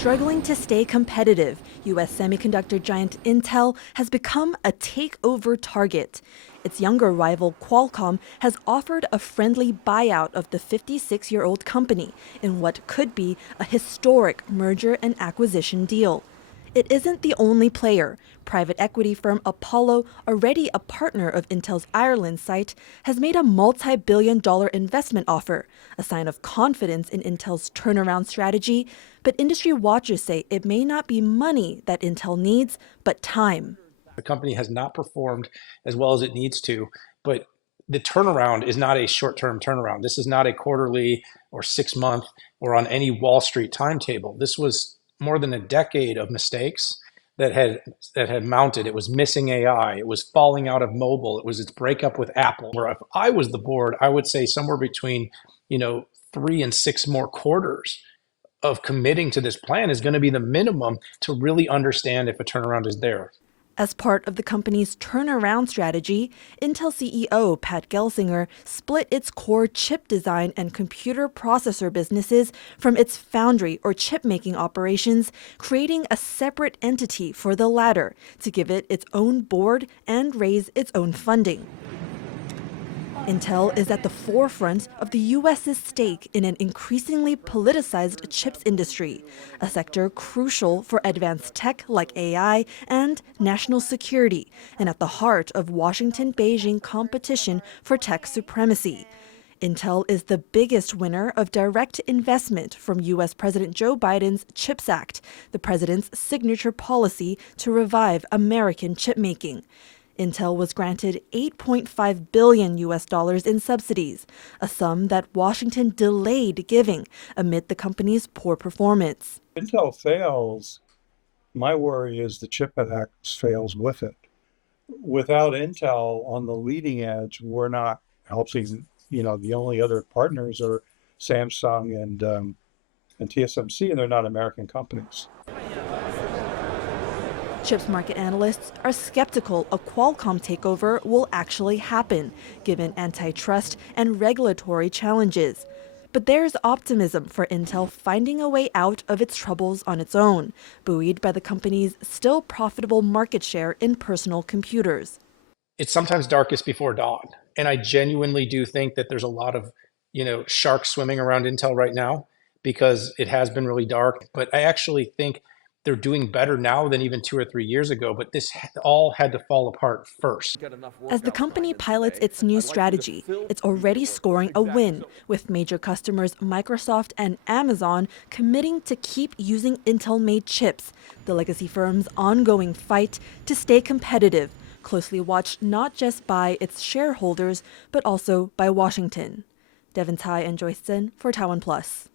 Struggling to stay competitive, U.S. semiconductor giant Intel has become a takeover target. Its younger rival Qualcomm has offered a friendly buyout of the 56-year-old company in what could be a historic merger and acquisition deal. It isn't the only player. Private equity firm Apollo, already a partner of Intel's Ireland site, has made a multi-billion-dollar investment offer, a sign of confidence in Intel's turnaround strategy. But industry watchers say it may not be money that Intel needs, but time. The company has not performed as well as it needs to, but the turnaround is not a short-term turnaround. This is not a quarterly or 6-month or on any Wall Street timetable. This was more than a decade of mistakes that had mounted. It was missing AI. It was falling out of mobile. It was its breakup with Apple. Where if I was the board, I would say somewhere between 3 and 6 more quarters of committing to this plan is going to be the minimum to really understand if a turnaround is there. As part of the company's turnaround strategy, Intel CEO Pat Gelsinger split its core chip design and computer processor businesses from its foundry or chip-making operations, creating a separate entity for the latter to give it its own board and raise its own funding. Intel is at the forefront of the U.S.'s stake in an increasingly politicized chips industry, a sector crucial for advanced tech like AI and national security, and at the heart of Washington-Beijing competition for tech supremacy. Intel is the biggest winner of direct investment from U.S. President Joe Biden's CHIPS Act, the president's signature policy to revive American chipmaking. Intel was granted $8.5 billion in subsidies, a sum that Washington delayed giving amid the company's poor performance. Intel fails, my worry is the CHIPS Act fails with it. Without Intel on the leading edge, we're not helping. The only other partners are Samsung and TSMC, and they're not American companies. Chips market analysts are skeptical a Qualcomm takeover will actually happen, given antitrust and regulatory challenges. But there's optimism for Intel finding a way out of its troubles on its own, buoyed by the company's still profitable market share in personal computers. It's sometimes darkest before dawn. And I genuinely do think that there's a lot of, sharks swimming around Intel right now because it has been really dark. But I actually think they're doing better now than even 2 or 3 years ago, but this all had to fall apart first. As the company pilots its new strategy, it's already scoring a win, with major customers Microsoft and Amazon committing to keep using Intel-made chips, the legacy firm's ongoing fight to stay competitive, closely watched not just by its shareholders, but also by Washington. Devin, Tsai, and Joyce, Tseng for TaiwanPlus.